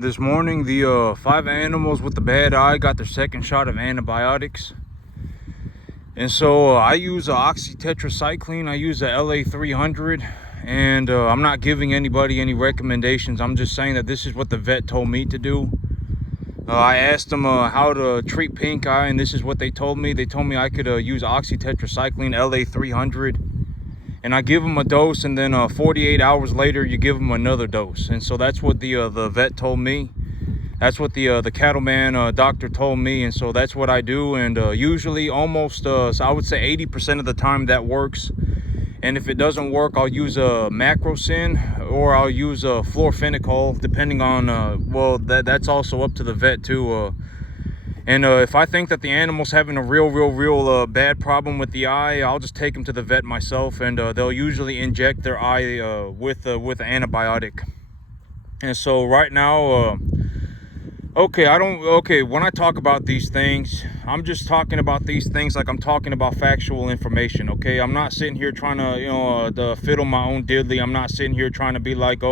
This morning, the 5 animals with the bad eye got their second shot of antibiotics. And so I use oxytetracycline. I use a LA300. And I'm not giving anybody any recommendations. I'm just saying that this is what the vet told me to do. I asked them how to treat pink eye, and this is what they told me. They told me I could use oxytetracycline LA300. And I give them a dose, and then 48 hours later, you give them another dose. And so that's what the vet told me. That's what the cattleman doctor told me, and so that's what I do. And usually, almost, so I would say 80% of the time that works. And if it doesn't work, I'll use a Macrocin or I'll use a fluorophenical, depending on well, that's also up to the vet too. And if I think that the animal's having a real bad problem with the eye, I'll just take them to the vet myself, and they'll usually inject their eye with an antibiotic. And so right now, when I talk about these things, I'm just talking about these things like I'm talking about factual information, okay? I'm not sitting here trying to, fiddle my own diddly. I'm not sitting here trying to be like,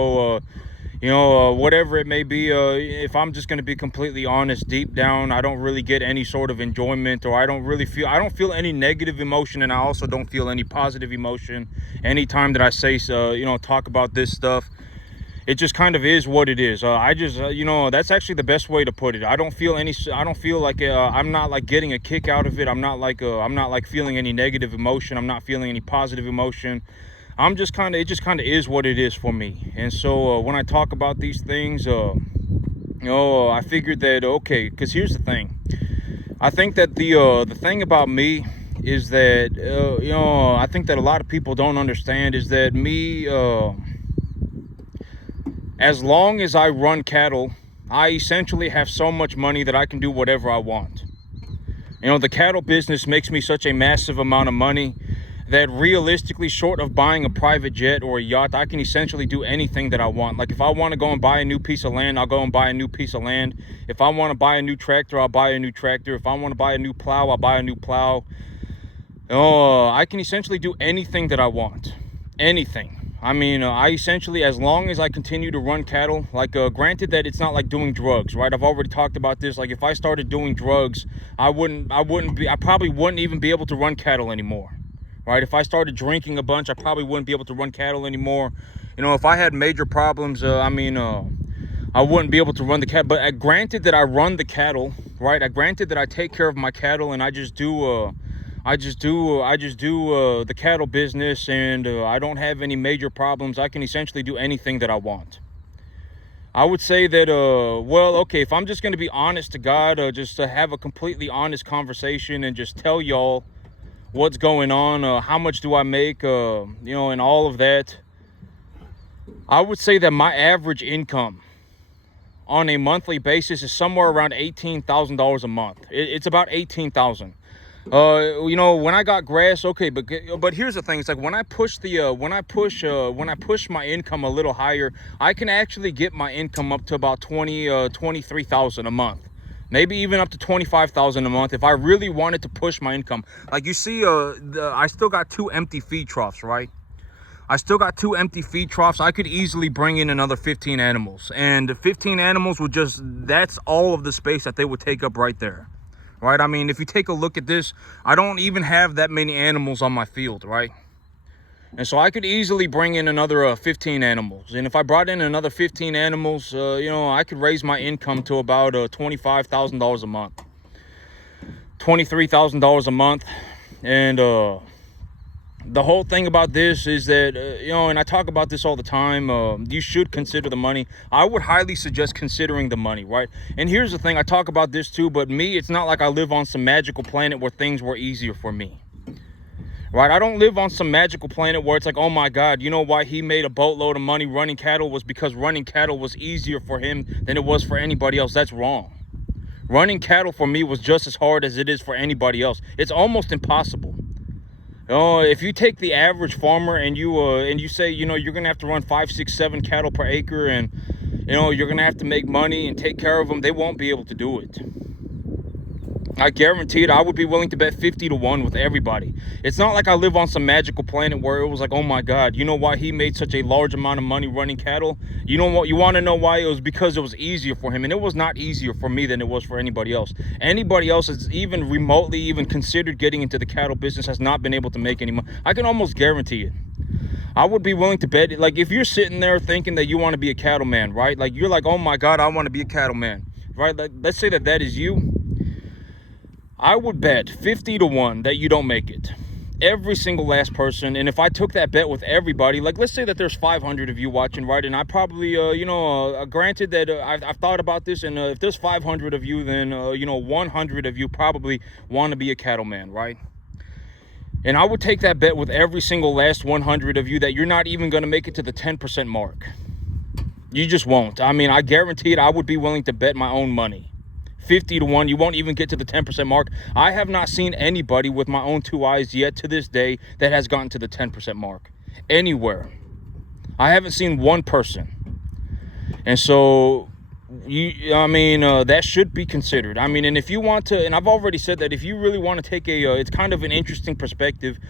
whatever it may be. If I'm just going to be completely honest, deep down, I don't really get any sort of enjoyment, or I don't feel any negative emotion, and I also don't feel any positive emotion anytime that I say, talk about this stuff. It just kind of is what it is. That's actually the best way to put it. I don't feel like I'm not like getting a kick out of it. I'm not like feeling any negative emotion. I'm not feeling any positive emotion. It just kind of is what it is for me. And so when I talk about these things, I figured that, okay, because here's the thing. I think that the thing about me is that, I think that a lot of people don't understand is that me, as long as I run cattle, I essentially have so much money that I can do whatever I want. The cattle business makes me such a massive amount of money that realistically, short of buying a private jet or a yacht, I can essentially do anything that I want. Like if I want to go and buy a new piece of land, I'll go and buy a new piece of land. If I want to buy a new tractor, I'll buy a new tractor. If I want to buy a new plow, I'll buy a new plow. I can essentially do anything that I want. Anything. I mean, I essentially, as long as I continue to run cattle, like granted that it's not like doing drugs, right? I've already talked about this. Like if I started doing drugs, I probably wouldn't even be able to run cattle anymore. Right? If I started drinking a bunch, I probably wouldn't be able to run cattle anymore. If I had major problems, I wouldn't be able to run the cattle. But granted that I run the cattle, right? Granted that I take care of my cattle, and I just do the cattle business, and I don't have any major problems. I can essentially do anything that I want. I would say that, if I'm just going to be honest to God, just to have a completely honest conversation and just tell y'all what's going on, how much do I make, and all of that. I would say that my average income on a monthly basis is somewhere around $18,000 a month. It's about $18,000. When I got grass, okay, but here's the thing. It's like when I push my income a little higher, I can actually get my income up to about $23,000 a month. Maybe even up to $25,000 a month if I really wanted to push my income. Like you see, I still got 2 empty feed troughs, right? I still got 2 empty feed troughs. I could easily bring in another 15 animals. And 15 animals that's all of the space that they would take up right there. Right? I mean, if you take a look at this, I don't even have that many animals on my field, right? And so I could easily bring in another 15 animals. And if I brought in another 15 animals, I could raise my income to about $25,000 a month. $23,000 a month. And the whole thing about this is that, and I talk about this all the time, you should consider the money. I would highly suggest considering the money, right? And here's the thing, I talk about this too, but me, it's not like I live on some magical planet where things were easier for me. Right? I don't live on some magical planet where it's like, oh my God, you know why he made a boatload of money running cattle was because running cattle was easier for him than it was for anybody else. That's wrong. Running cattle for me was just as hard as it is for anybody else. It's almost impossible. If you take the average farmer and you say, you're going to have to run 5, 6, 7 cattle per acre, and, you're going to have to make money and take care of them, they won't be able to do it. I guarantee it, I would be willing to bet 50 to 1 with everybody. It's not like I live on some magical planet where it was like, oh my God, you know why he made such a large amount of money running cattle? You know what? You want to know why? It was because it was easier for him. And it was not easier for me than it was for anybody else. Anybody else that's even remotely even considered getting into the cattle business has not been able to make any money. I can almost guarantee it. I would be willing to bet, like, if you're sitting there thinking that you want to be a cattleman, right? Like, you're like, oh my God, I want to be a cattleman, right? Like, let's say that that is you. I would bet 50 to 1 that you don't make it. Every single last person. And if I took that bet with everybody, like, let's say that there's 500 of you watching, right? And I probably, granted that I've thought about this, and if there's 500 of you, then, 100 of you probably want to be a cattleman, right? And I would take that bet with every single last 100 of you that you're not even going to make it to the 10% mark. You just won't. I mean, I guarantee it, I would be willing to bet my own money. 50 to 1, you won't even get to the 10% mark. I have not seen anybody with my own 2 eyes yet to this day that has gotten to the 10% mark anywhere. I haven't seen one person. And so, that should be considered. I mean, and if you want to, and I've already said that if you really want to take it's kind of an interesting perspective.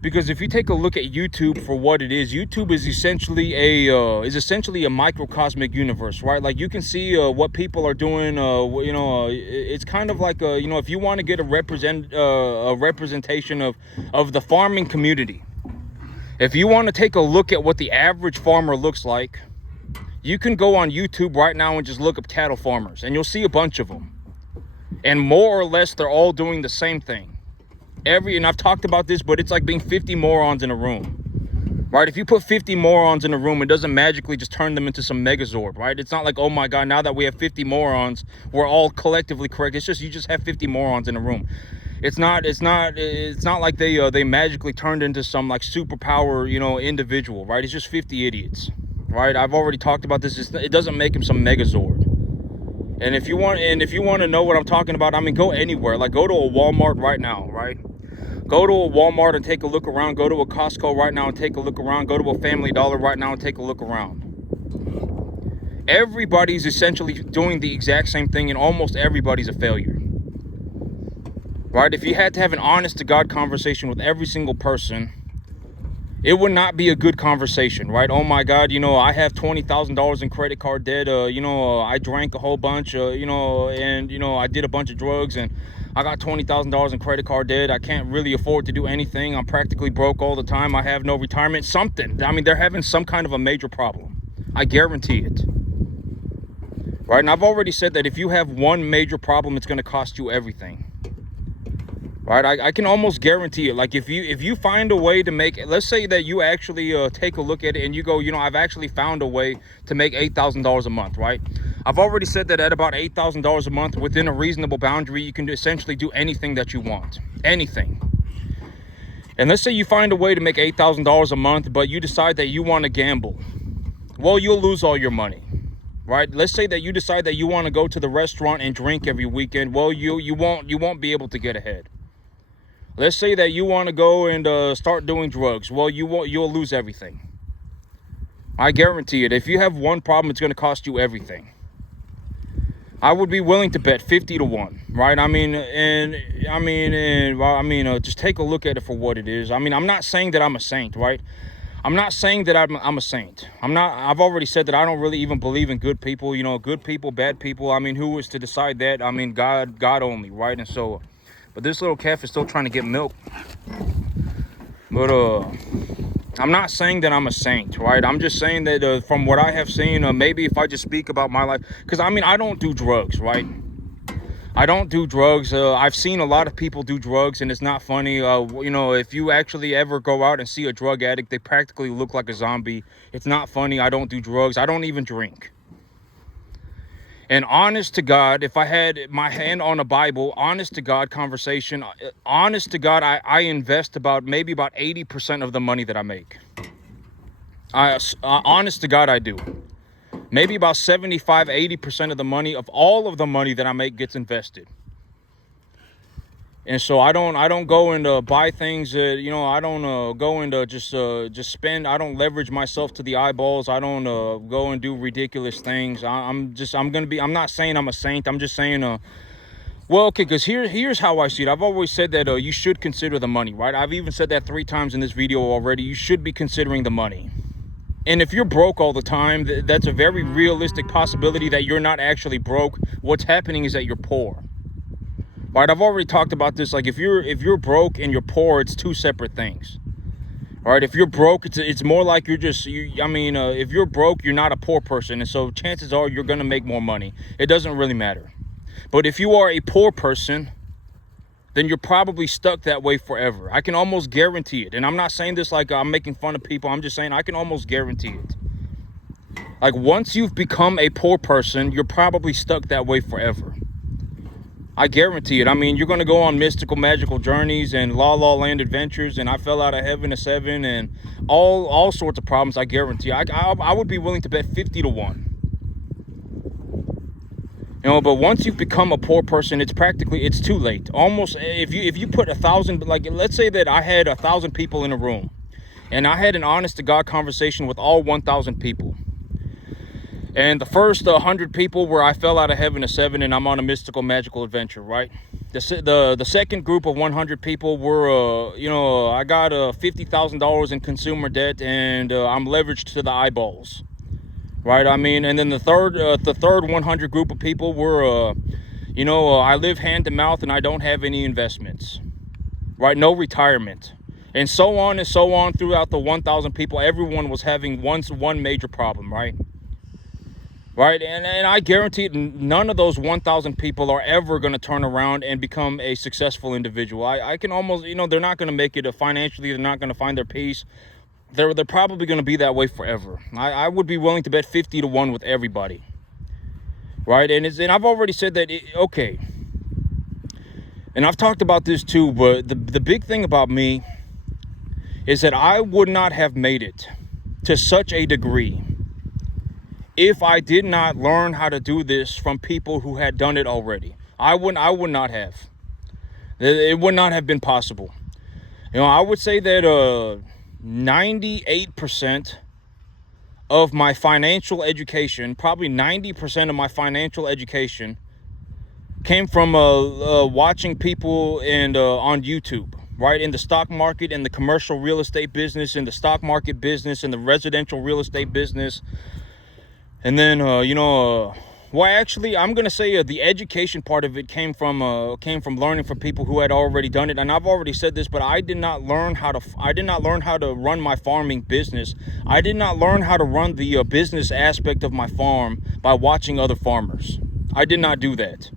Because if you take a look at YouTube for what it is, YouTube is essentially a microcosmic universe, right? Like, you can see what people are doing. It's kind of like if you want to get a representation of the farming community. If you want to take a look at what the average farmer looks like, you can go on YouTube right now and just look up cattle farmers, and you'll see a bunch of them, and more or less they're all doing the same thing. And I've talked about this, but it's like being 50 morons in a room, right? If you put 50 morons in a room, it doesn't magically just turn them into some megazord, right? It's not like, oh my God, now that we have 50 morons, we're all collectively correct. It's just, you just have 50 morons in a room. It's not like they magically turned into some like superpower, individual, right? It's just 50 idiots, right? I've already talked about this. It doesn't make him some megazord. And if you want to know what I'm talking about, I mean, go anywhere. Like, go to a Walmart right now, right? Go to a Walmart and take a look around. Go to a Costco right now and take a look around. Go to a Family Dollar right now and take a look around. Everybody's essentially doing the exact same thing, and almost everybody's a failure. Right? If you had to have an honest-to-God conversation with every single person, it would not be a good conversation, right? Oh my God, I have $20,000 in credit card debt. I drank a whole bunch, I did a bunch of drugs, and I got $20,000 in credit card debt. I can't really afford to do anything. I'm practically broke all the time. I have no retirement. Something. I mean, they're having some kind of a major problem. I guarantee it. Right? And I've already said that if you have one major problem, it's going to cost you everything. Right? I can almost guarantee it. Like, if you find a way to make, let's say that you actually take a look at it and you go, I've actually found a way to make $8,000 a month, right? I've already said that at about $8,000 a month, within a reasonable boundary, you can essentially do anything that you want. Anything. And let's say you find a way to make $8,000 a month, but you decide that you want to gamble. Well, you'll lose all your money. Right? Let's say that you decide that you want to go to the restaurant and drink every weekend. Well, you won't be able to get ahead. Let's say that you want to go and start doing drugs. Well, you'll lose everything. I guarantee it. If you have one problem, it's going to cost you everything. I would be willing to bet 50 to 1, right? Just take a look at it for what it is. I mean, I'm not saying that I'm a saint, right? I'm not saying that I'm a saint. I've already said that I don't really even believe in good people, good people, bad people. I mean, who is to decide that? I mean, God only, right? And so, but this little calf is still trying to get milk. But I'm not saying that I'm a saint, right? I'm just saying that from what I have seen, maybe if I just speak about my life, because I don't do drugs, right? I don't do drugs. I've seen a lot of people do drugs, and it's not funny. If you actually ever go out and see a drug addict, they practically look like a zombie. It's not funny. I don't do drugs. I don't even drink. And honest to God, if I had my hand on a Bible, honest to God conversation, honest to God, I invest maybe about 80% of the money that I make. Honest to God, I do. Maybe about 75-80% of the money, of all of the money that I make, gets invested. And so I don't go and buy things. I don't go and just spend. I don't leverage myself to the eyeballs. I don't go and do ridiculous things. I'm not saying I'm a saint. I'm just saying Well, okay, because here's how I see it. I've always said that you should consider the money, right? I've even said that 3 times in this video already. You should be considering the money. And if you're broke all the time, that's a very realistic possibility that you're not actually broke. What's happening is that you're poor. Right? I've already talked about this. Like if you're broke and you're poor, it's 2 separate things. All right, if you're broke, it's more like you're just, if you're broke, you're not a poor person. And so chances are you're going to make more money. It doesn't really matter. But if you are a poor person, then you're probably stuck that way forever. I can almost guarantee it. And I'm not saying this like I'm making fun of people. I'm just saying I can almost guarantee it. Like once you've become a poor person, you're probably stuck that way forever. I guarantee it. I mean, you're going to go on mystical, magical journeys and La La Land adventures, and I fell out of heaven at 7, and all sorts of problems. I guarantee. I would be willing to bet 50 to 1. But once you've become a poor person, it's too late. Almost if you put 1,000, like let's say that I had 1,000 people in a room, and I had an honest to God conversation with all 1,000 people. And the first 100 people where I fell out of heaven at 7 and I'm on a mystical, magical adventure, right? The second group of 100 people were, I got $50,000 in consumer debt and I'm leveraged to the eyeballs, right? I mean, and then the third 100 group of people were, I live hand to mouth and I don't have any investments, right? No retirement. And so on throughout the 1,000 people. Everyone was having one major problem, right? Right, and I guarantee it, none of those 1,000 people are ever going to turn around and become a successful individual. I can almost, they're not going to make it financially. They're not going to find their peace. They're probably going to be that way forever. I would be willing to bet 50 to 1 with everybody. Right, and I've already said that, okay. And I've talked about this too, but the big thing about me is that I would not have made it to such a degree if I did not learn how to do this from people who had done it already. I would not have. It would not have been possible. I would say that 98% of my financial education, probably 90% of my financial education came from watching people and on YouTube, right? In the stock market, in the commercial real estate business, in the stock market business, in the residential real estate business. And then, actually, I'm going to say the education part of it came from learning from people who had already done it. And I've already said this, but I did not learn how to run my farming business. I did not learn how to run the business aspect of my farm by watching other farmers. I did not do that.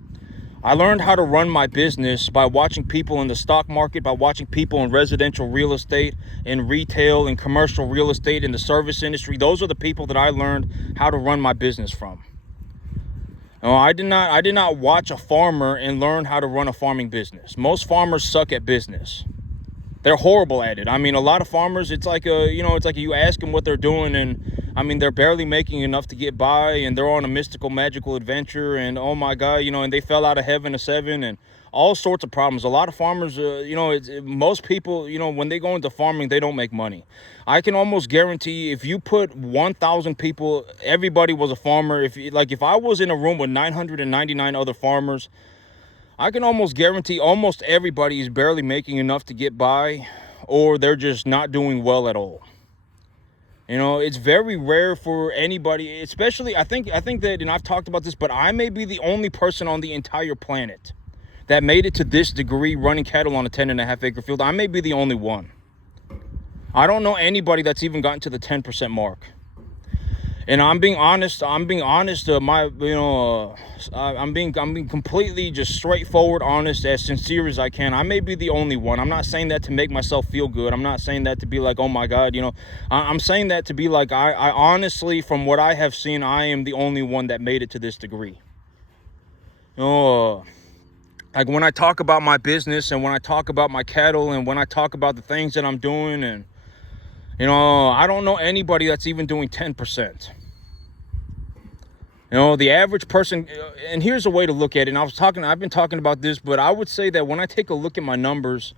I learned how to run my business by watching people in the stock market, by watching people in residential real estate, in retail, in commercial real estate, in the service industry. Those are the people that I learned how to run my business from. I did not watch a farmer and learn how to run a farming business. Most farmers suck at business. They're horrible at it. I mean, a lot of farmers, it's like you ask them what they're doing, and I mean, they're barely making enough to get by, and they're on a mystical, magical adventure, and oh my God, and they fell out of heaven at 7, and all sorts of problems. A lot of farmers, most people, when they go into farming, they don't make money. I can almost guarantee if you put 1,000 people, everybody was a farmer. If I was in a room with 999 other farmers, I can almost guarantee almost everybody is barely making enough to get by, or they're just not doing well at all. It's very rare for anybody, especially, I think that, and I've talked about this, but I may be the only person on the entire planet that made it to this degree running cattle on a 10.5 acre field. I may be the only one. I don't know anybody that's even gotten to the 10% mark. And I'm being honest. I'm being completely just straightforward, honest, as sincere as I can. I may be the only one. I'm not saying that to make myself feel good. I'm not saying that to be like, oh my God, I'm saying that to be like, I honestly, from what I have seen, I am the only one that made it to this degree. Like when I talk about my business and when I talk about my cattle and when I talk about the things that I'm doing, and I don't know anybody that's even doing 10%. The average person, and here's a way to look at it. And I've been talking about this, but I would say that when I take a look at my numbers,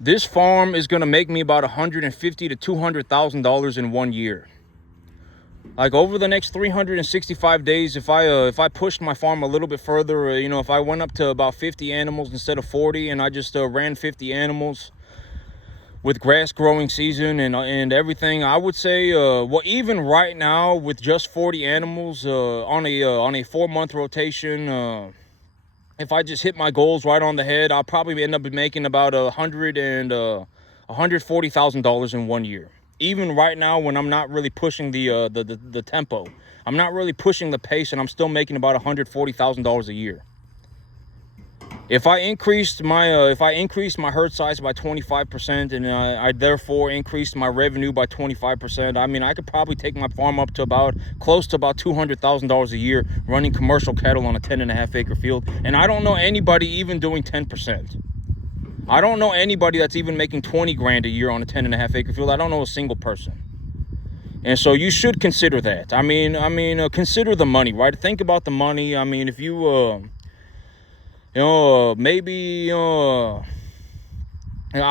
this farm is going to make me about $150,000 to $200,000 in 1 year. Like over the next 365 days, if I pushed my farm a little bit further, you know, if I went up to about 50 animals instead of 40, and I just ran 50 animals with grass growing season and everything, I would say, well, even right now with just 40 animals on a 4-month rotation, if I just hit my goals right on the head, I'll probably end up making about $140,000 in 1 year. Even right now, when I'm not really pushing the tempo, I'm not really pushing the pace, and I'm still making about $140,000 a year. If I increased my herd size by 25%, and I therefore increased my revenue by 25%, I mean, I could probably take my farm up to close to about $200,000 a year running commercial cattle on a 10.5 acre field. And I don't know anybody even doing 10%. I don't know anybody that's even making 20 grand a year on a 10.5 acre field. I don't know a single person. And so you should consider that. I mean, consider the money, right? Think about the money. I mean, if you, maybe, I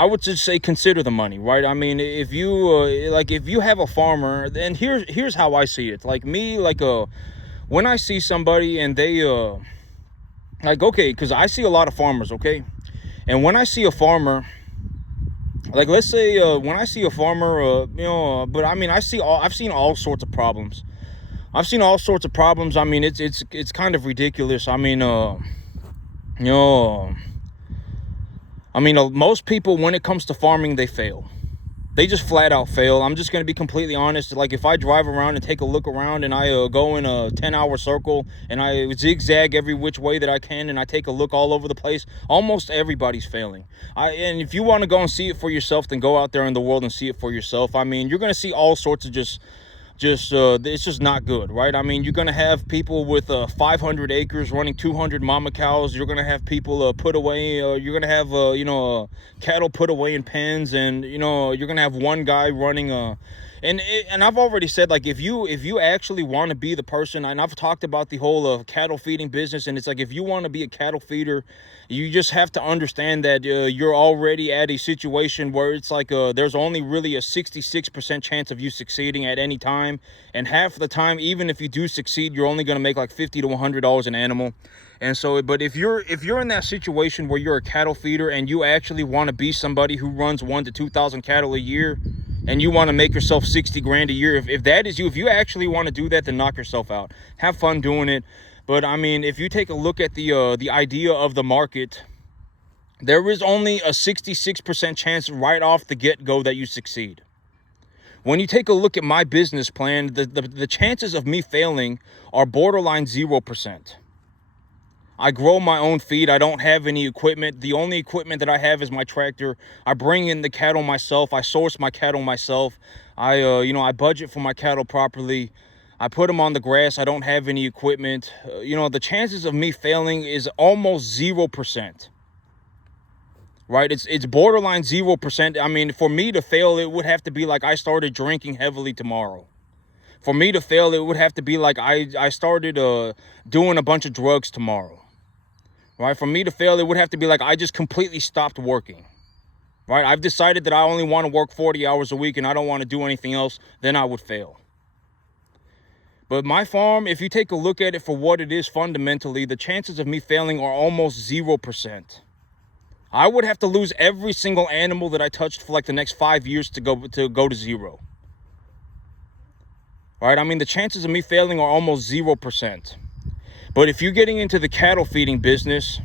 would just say consider the money, right? I mean, if you, if you have a farmer, then here's how I see it. Like me, when I see somebody and they, okay, because I see a lot of farmers, okay? And when I see a farmer, like, let's say, when I see a farmer, but I mean, I've seen all sorts of problems. I've seen all sorts of problems. I mean, it's kind of ridiculous. I mean, most people, when it comes to farming, they fail. They just flat out fail. I'm just going to be completely honest. Like, if I drive around and take a look around, and I go in a 10-hour circle and I zigzag every which way that I can, and I take a look all over the place, almost everybody's failing. And if you want to go and see it for yourself, then go out there in the world and see it for yourself. I mean, you're going to see all sorts of just it's just not good, right? I mean, you're going to have people with 500 acres running 200 mama cows. You're going to have people put away, you're going to have, cattle put away in pens, and, you're going to have one guy running and I've already said, like, if you actually want to be the person, and I've talked about the whole cattle feeding business, and it's like, if you want to be a cattle feeder, you just have to understand that you're already at a situation where it's like there's only really a 66% chance of you succeeding at any time, and half the time, even if you do succeed, you're only going to make like $50 to $100 an animal. And so, but if you're in that situation where you're a cattle feeder and you actually want to be somebody who runs 1,000 to 2,000 cattle a year, and you want to make yourself 60 grand a year, if that is you, if you actually want to do that, then knock yourself out. Have fun doing it. But I mean, if you take a look at the idea of the market, there is only a 66% chance right off the get-go that you succeed. When you take a look at my business plan, the chances of me failing are borderline 0%. I grow my own feed. I don't have any equipment. The only equipment that I have is my tractor. I bring in the cattle myself. I source my cattle myself. I budget for my cattle properly. I put them on the grass. I don't have any equipment. The chances of me failing is almost 0%. Right? It's borderline 0%. I mean, for me to fail, it would have to be like I started drinking heavily tomorrow. For me to fail, it would have to be like I started doing a bunch of drugs tomorrow. Right? For me to fail, it would have to be like I just completely stopped working. Right? I've decided that I only want to work 40 hours a week and I don't want to do anything else, then I would fail. But my farm, if you take a look at it for what it is fundamentally, the chances of me failing are almost 0%. I would have to lose every single animal that I touched for like the next 5 years to go to zero. Right? I mean, the chances of me failing are almost 0%. But if you're getting into the cattle feeding business,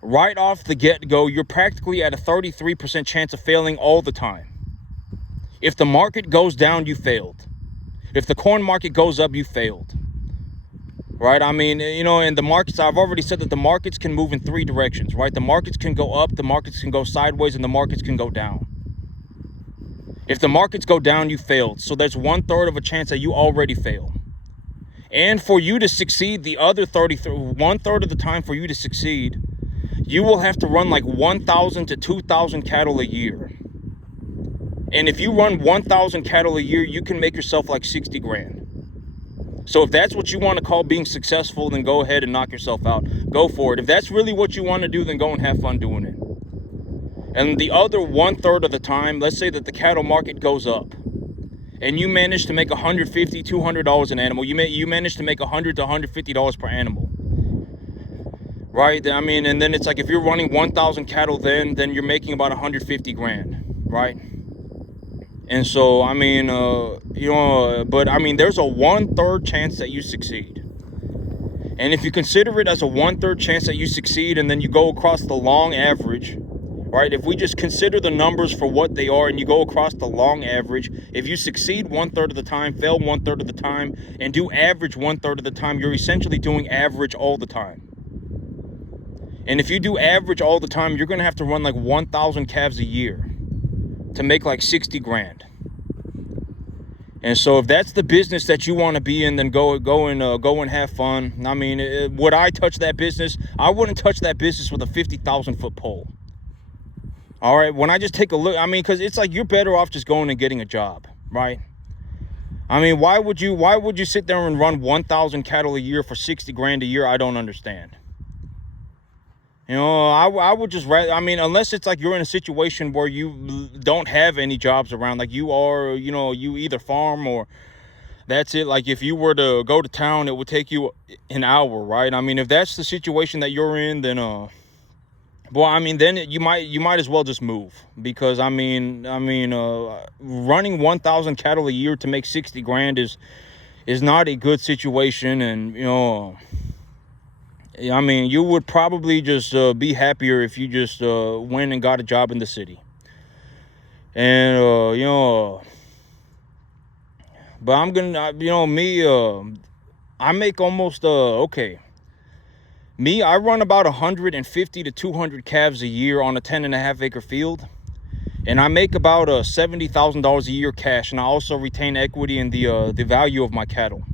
right off the get-go, you're practically at a 33% chance of failing all the time. If the market goes down, you failed. If the corn market goes up, you failed. Right? I mean, in the markets, I've already said that the markets can move in 3 directions, right? The markets can go up, the markets can go sideways, and the markets can go down. If the markets go down, you failed. So there's 1/3 of a chance that you already fail. And for you to succeed, the other 1/3 of the time for you to succeed, you will have to run like 1,000 to 2,000 cattle a year. And if you run 1,000 cattle a year, you can make yourself like 60 grand. So if that's what you want to call being successful, then go ahead and knock yourself out. Go for it. If that's really what you want to do, then go and have fun doing it. And the other 1/3 of the time, let's say that the cattle market goes up. and you manage to make $150, $200 an animal, you manage to make $100 to $150 per animal, right? I mean, and then it's like if you're running 1,000 cattle, then you're making about 150 grand, right? And so, I mean, but I mean, there's a 1/3 chance that you succeed. And if you consider it as a 1/3 chance that you succeed, and then you go across the long average, right? If we just consider the numbers for what they are, and you go across the long average, if you succeed 1/3 of the time, fail 1/3 of the time, and do average 1/3 of the time, you're essentially doing average all the time. And if you do average all the time, you're going to have to run like 1,000 calves a year to make like 60 grand. And so if that's the business that you want to be in, then go and have fun. I mean, would I touch that business? I wouldn't touch that business with a 50,000 foot pole. All right, when I just take a look, I mean, because it's like you're better off just going and getting a job, right? I mean, why would you sit there and run 1,000 cattle a year for 60 grand a year? I don't understand. You know, I would just rather, I mean, unless it's like you're in a situation where you don't have any jobs around, like you are, you know, you either farm or that's it. Like if you were to go to town, it would take you an hour, right? I mean, if that's the situation that you're in, then, well, I mean, then you might as well just move, because I mean, running 1,000 cattle a year to make 60 grand is not a good situation. And, you know, I mean, you would probably just be happier if you just went and got a job in the city. And, you know, but I'm gonna, you know, me, I make almost, okay. Me, I run about 150 to 200 calves a year on a 10.5 acre field. And I make about $70,000 a year cash. And I also retain equity in the value of my cattle.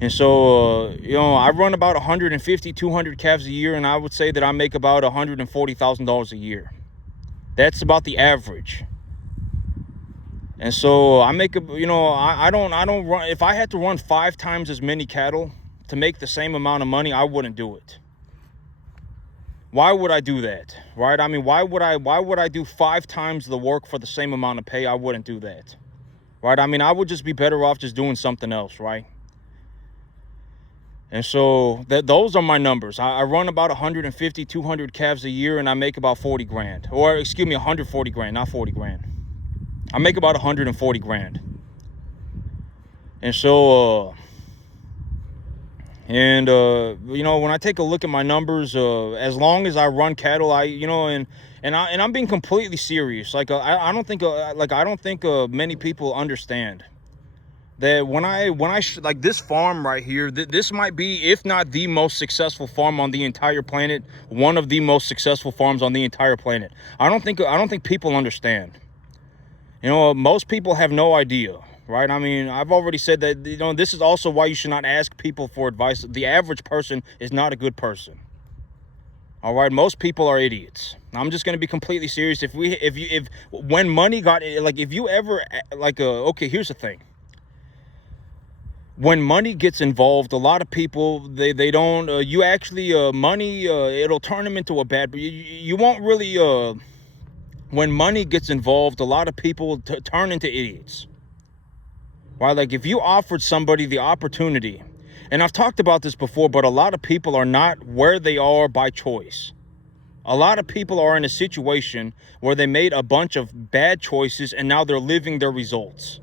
And so, you know, I run about 150, 200 calves a year, and I would say that I make about $140,000 a year. That's about the average. And so I make, you know, I don't run, if I had to run 5 times as many cattle to make the same amount of money, I wouldn't do it. Why would I do that, right? I mean, why would I do 5 times the work for the same amount of pay? I wouldn't do that, right? I mean, I would just be better off just doing something else, right? And so those are my numbers. I run about 150, 200 calves a year, and I make about 40 grand. Or, excuse me, 140 grand, not 40 grand. I make about 140 grand. And so, you know, when I take a look at my numbers, as long as I run cattle, you know, and I'm being completely serious. Like, I don't think many people understand that when I like this farm right here, this might be, if not the most successful farm on the entire planet, one of the most successful farms on the entire planet. I don't think people understand. You know, most people have no idea, right? I mean, I've already said that, you know, this is also why you should not ask people for advice. The average person is not a good person. All right, most people are idiots. I'm just going to be completely serious. When money got, like, if you ever, like, okay, here's the thing. When money gets involved, a lot of people, they don't, you actually, money, it'll turn them into a bad, but you won't really, when money gets involved, a lot of people turn into idiots. Right? Like if you offered somebody the opportunity, and I've talked about this before, but a lot of people are not where they are by choice. A lot of people are in a situation where they made a bunch of bad choices and now they're living their results.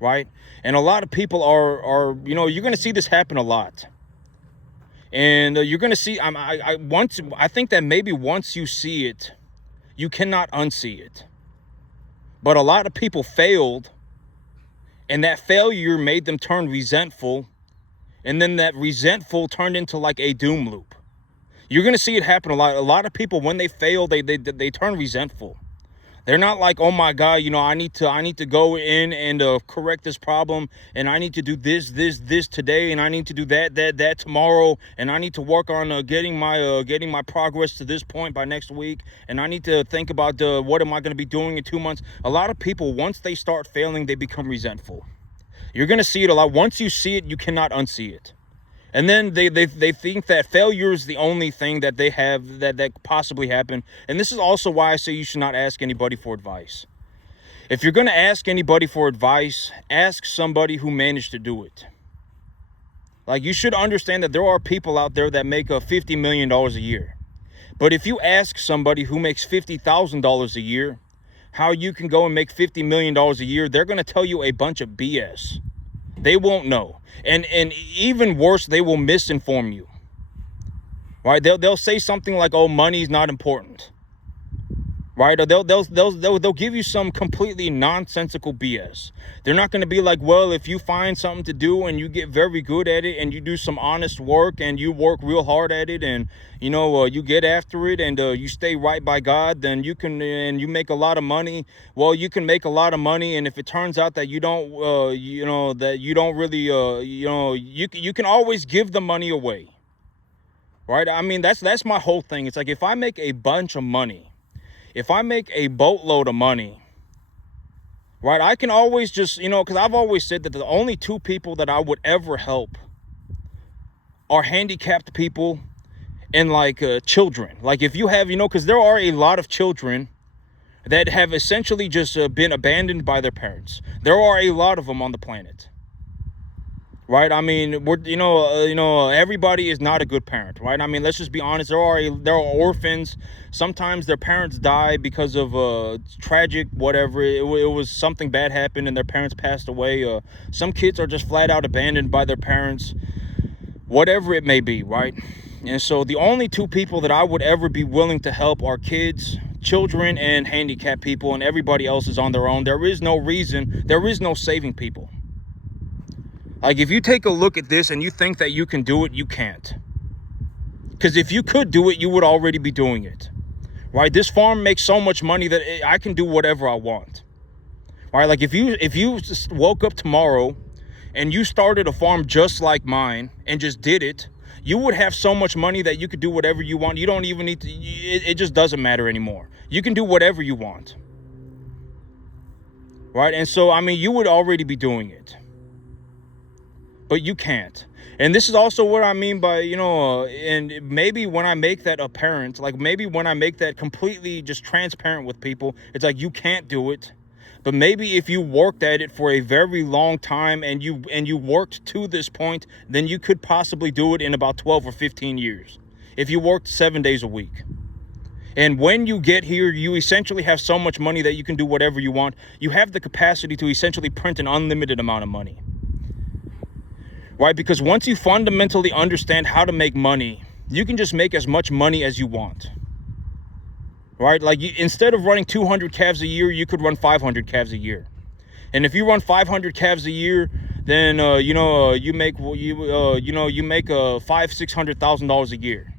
Right? And a lot of people are, you know, you're going to see this happen a lot. And you're going to see, I think that maybe once you see it, you cannot unsee it. But a lot of people failed, and that failure made them turn resentful, and then that resentful turned into like a doom loop. You're going to see it happen a lot. A lot of people, when they fail, they turn resentful. They're not like, oh my God, you know, I need to go in and correct this problem, and I need to do this today, and I need to do that tomorrow, and I need to work on getting my progress to this point by next week, and I need to think about what am I going to be doing in 2 months. A lot of people, once they start failing, they become resentful. You're going to see it a lot. Once you see it, you cannot unsee it. And then they think that failure is the only thing that they have that possibly happen. And this is also why I say you should not ask anybody for advice. If you're going to ask anybody for advice, ask somebody who managed to do it. Like, you should understand that there are people out there that make $50 million a year. But if you ask somebody who makes $50,000 a year how you can go and make $50 million a year, they're going to tell you a bunch of BS. They won't know. And even worse, they will misinform you. Right? They'll say something like, "Oh, money's not important." Right? Or they'll give you some completely nonsensical BS. They're not going to be like, "Well, if you find something to do and you get very good at it and you do some honest work and you work real hard at it and you get after it and you stay right by God, then you can, and you make a lot of money. Well, you can make a lot of money, and if it turns out that you don't that you don't really you can always give the money away." Right? I mean, that's my whole thing. It's like, if I make a bunch of money, if I make a boatload of money, right, I can always just, because I've always said that the only two people that I would ever help are handicapped people and like children. Like, if you have, because there are a lot of children that have essentially just been abandoned by their parents. There are a lot of them on the planet. Right? I mean, everybody is not a good parent, right? I mean, let's just be honest. There are orphans. Sometimes their parents die because of tragic whatever. It was something bad happened and their parents passed away. Some kids are just flat out abandoned by their parents, whatever it may be, right? And so the only two people that I would ever be willing to help are kids, children, and handicapped people, and everybody else is on their own. There is no saving people. Like, if you take a look at this and you think that you can do it, you can't. Because if you could do it, you would already be doing it. Right? This farm makes so much money that I can do whatever I want. Right? Like, if you just woke up tomorrow and you started a farm just like mine and just did it, you would have so much money that you could do whatever you want. You don't even need to, it just doesn't matter anymore. You can do whatever you want. Right? And so, I mean, you would already be doing it. But you can't. And this is also what I mean by, and maybe when I make that apparent, like maybe when I make that completely just transparent with people, it's like, you can't do it. But maybe if you worked at it for a very long time and you worked to this point, then you could possibly do it in about 12 or 15 years. If you worked 7 days a week. And when you get here, you essentially have so much money that you can do whatever you want. You have the capacity to essentially print an unlimited amount of money. Right? Because once you fundamentally understand how to make money, you can just make as much money as you want. Right? Like, instead of running 200 calves a year, you could run 500 calves a year. And if you run 500 calves a year, then you make $500,000-$600,000 a year.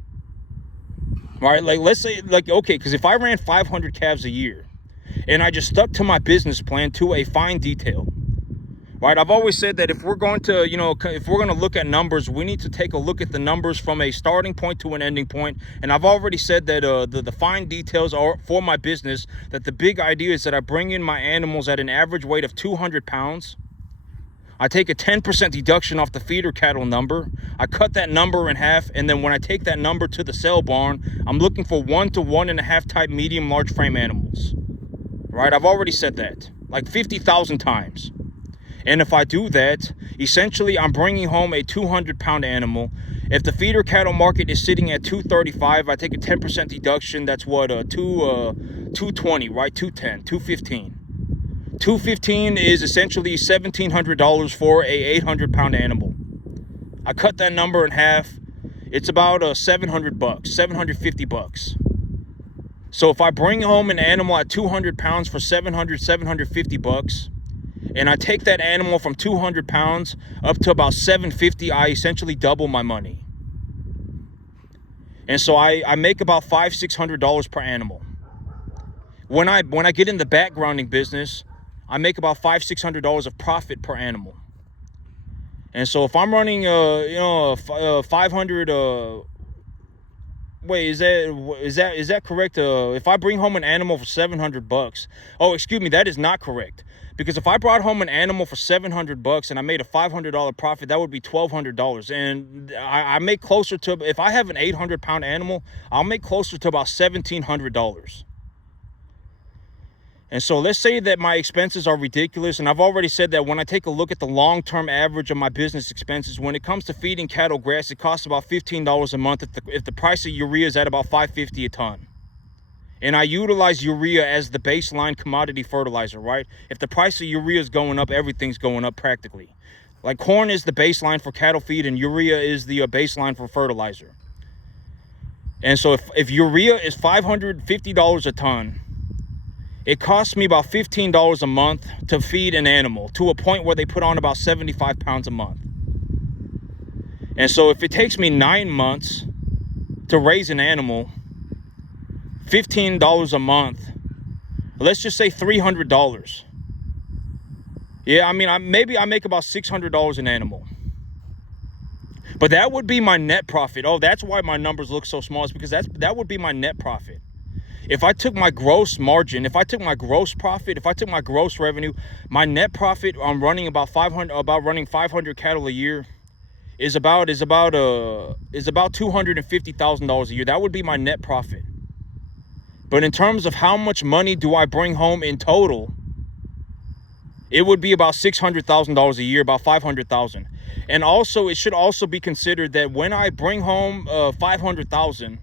Right? Like, let's say, like, okay, because if I ran 500 calves a year and I just stuck to my business plan to a fine detail. Right, I've always said that if we're going to, look at numbers, we need to take a look at the numbers from a starting point to an ending point. And I've already said that the fine details are for my business, that the big idea is that I bring in my animals at an average weight of 200 pounds. I take a 10% deduction off the feeder cattle number. I cut that number in half. And then when I take that number to the sale barn, I'm looking for 1 to 1.5 type medium large frame animals. Right, I've already said that like 50,000 times. And if I do that, essentially I'm bringing home a 200-pound animal. If the feeder cattle market is sitting at 235, I take a 10% deduction. That's what, 220, right? 210, 215. 215 is essentially $1,700 for a 800-pound animal. I cut that number in half. It's about $700, $750. So if I bring home an animal at 200 pounds for $750, and I take that animal from 200 pounds up to about 750, I essentially double my money. And so I make about $500-$600 per animal. When I get in the backgrounding business, I make about $500-$600 of profit per animal. And so if I'm running 500 wait, is that correct? If I bring home an animal for $700, oh, excuse me, that is not correct. Because if I brought home an animal for $700 and I made a $500 profit, that would be $1,200. And I make closer to, if I have an 800-pound animal, I'll make closer to about $1,700. And so let's say that my expenses are ridiculous. And I've already said that when I take a look at the long-term average of my business expenses, when it comes to feeding cattle grass, it costs about $15 a month if the price of urea is at about $5.50 a ton. And I utilize urea as the baseline commodity fertilizer, right? If the price of urea is going up, everything's going up practically. Like corn is the baseline for cattle feed and urea is the baseline for fertilizer. And so if urea is $550 a ton, it costs me about $15 a month to feed an animal to a point where they put on about 75 pounds a month. And so if it takes me 9 months to raise an animal, $15 a month, let's just say $300. Yeah, I mean, maybe I make about $600 an animal. But that would be my net profit. Oh, that's why my numbers look so small. It's because that would be my net profit. If I took my gross margin, if I took my gross profit, if I took my gross revenue, my net profit on running about 500 cattle a year is about $250,000 a year. That would be my net profit. But in terms of how much money do I bring home in total, it would be about $600,000 a year, about $500,000. And also, it should also be considered that when I bring home $500,000,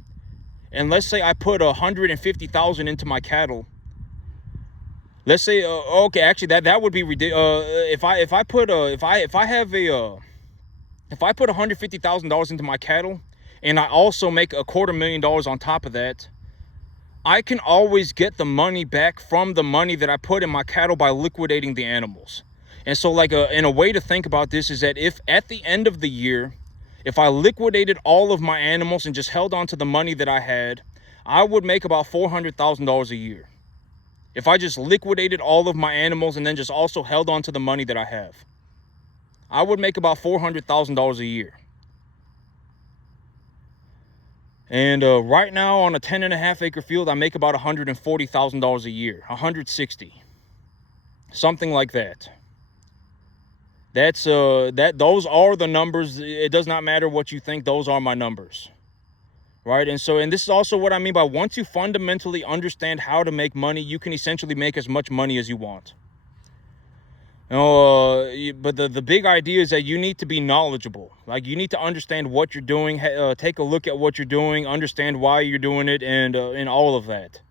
and let's say I put $150,000 into my cattle. Let's say okay, actually that would be ridiculous. If I put $150,000 into my cattle, and I also make $250,000 on top of that, I can always get the money back from the money that I put in my cattle by liquidating the animals. And so, like, in a way to think about this is that if at the end of the year, if I liquidated all of my animals and just held on to the money that I had, I would make about $400,000 a year. If I just liquidated all of my animals and then just also held on to the money that I have, I would make about $400,000 a year. And right now on a 10.5 acre field, I make about $140,000 a year, 160, something like that. Those are the numbers. It does not matter what you think. Those are my numbers, right? And this is also what I mean by once you fundamentally understand how to make money, you can essentially make as much money as you want. But the big idea is that you need to be knowledgeable. Like, you need to understand what you're doing, take a look at what you're doing, understand why you're doing it, and all of that.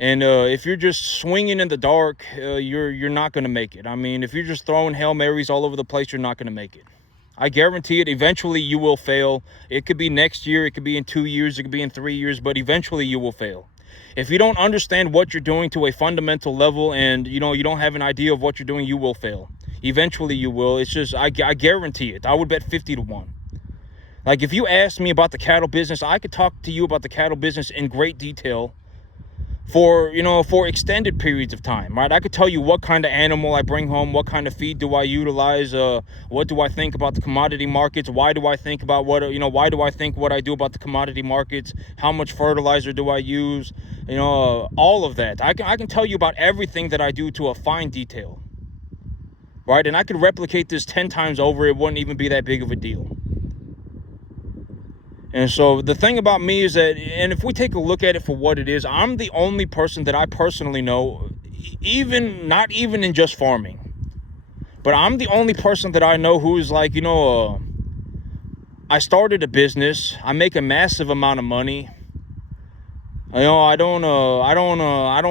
And if you're just swinging in the dark, you're not going to make it. I mean, if you're just throwing Hail Marys all over the place, you're not going to make it. I guarantee it. Eventually, you will fail. It could be next year. It could be in 2 years. It could be in 3 years. But eventually, you will fail. If you don't understand what you're doing to a fundamental level and, you don't have an idea of what you're doing, you will fail. Eventually, you will. It's just, I guarantee it. I would bet 50 to 1. Like, if you asked me about the cattle business, I could talk to you about the cattle business in great detail for extended periods of time, right? I could tell you what kind of animal I bring home, what kind of feed do I utilize, what do I think about the commodity markets, why do I think about what I do about the commodity markets, how much fertilizer do I use, all of that. I can tell you about everything that I do to a fine detail, right? And I could replicate this 10 times over. It wouldn't even be that big of a deal. And so the thing about me is that, and if we take a look at it for what it is, I'm the only person that I personally know, not even in just farming, but I'm the only person that I know who is like, I started a business, I make a massive amount of money. I don't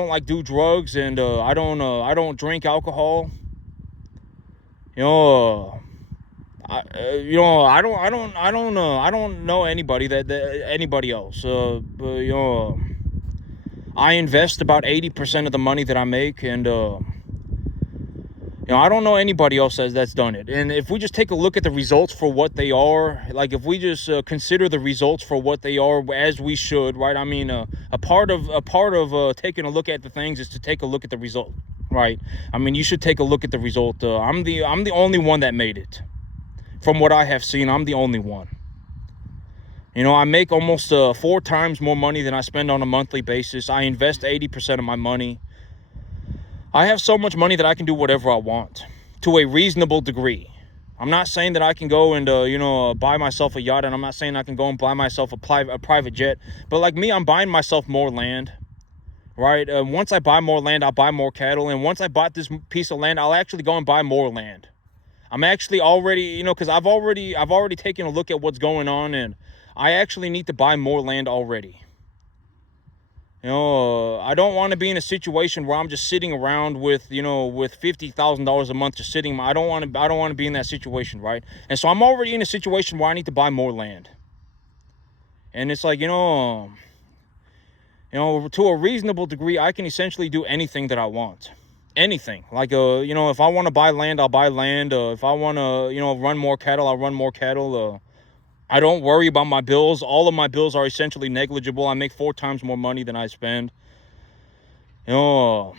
like do drugs, and I don't drink alcohol. I don't know anybody anybody else. I invest about 80% of the money that I make, and I don't know anybody else that's done it. And if we just take a look at the results for what they are, like if we just consider the results for what they are, as we should, right? I mean, a part of taking a look at the things is to take a look at the result, right? I mean, you should take a look at the result. I'm the only one that made it. From what I have seen, I'm the only one. I make almost 4 times more money than I spend on a monthly basis. I invest 80% of my money. I have so much money that I can do whatever I want to a reasonable degree. I'm not saying that I can go and, buy myself a yacht, and I'm not saying I can go and buy myself a private jet. But like me, I'm buying myself more land, right? Once I buy more land, I'll buy more cattle. And once I bought this piece of land, I'll actually go and buy more land. I'm actually already, you know, because I've already taken a look at what's going on, and I actually need to buy more land already. You know, I don't want to be in a situation where I'm just sitting around with, you know, with $50,000 a month just sitting. I don't want to be in that situation, right? And so I'm already in a situation where I need to buy more land. And it's like, you know, to a reasonable degree, I can essentially do anything that I want. Anything. Like, you know, if I want to buy land, I'll buy land. If I want to, you know, run more cattle, I'll run more cattle. I don't worry about my bills. All of my bills are essentially negligible. I make 4 times more money than I spend. You know,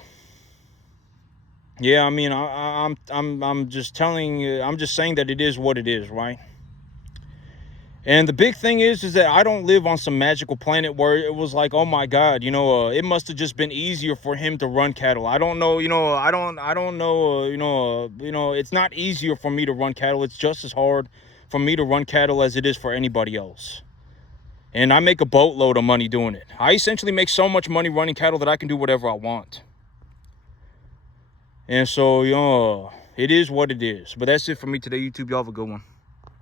yeah, I mean, I'm just telling you, I'm just saying that it is what it is, right? And the big thing is that I don't live on some magical planet where it was like, oh my God, you know, it must have just been easier for him to run cattle. I don't know, you know, I don't know, you know, it's not easier for me to run cattle. It's just as hard for me to run cattle as it is for anybody else. And I make a boatload of money doing it. I essentially make so much money running cattle that I can do whatever I want. And so, you know, it is what it is. But that's it for me today, YouTube. Y'all have a good one.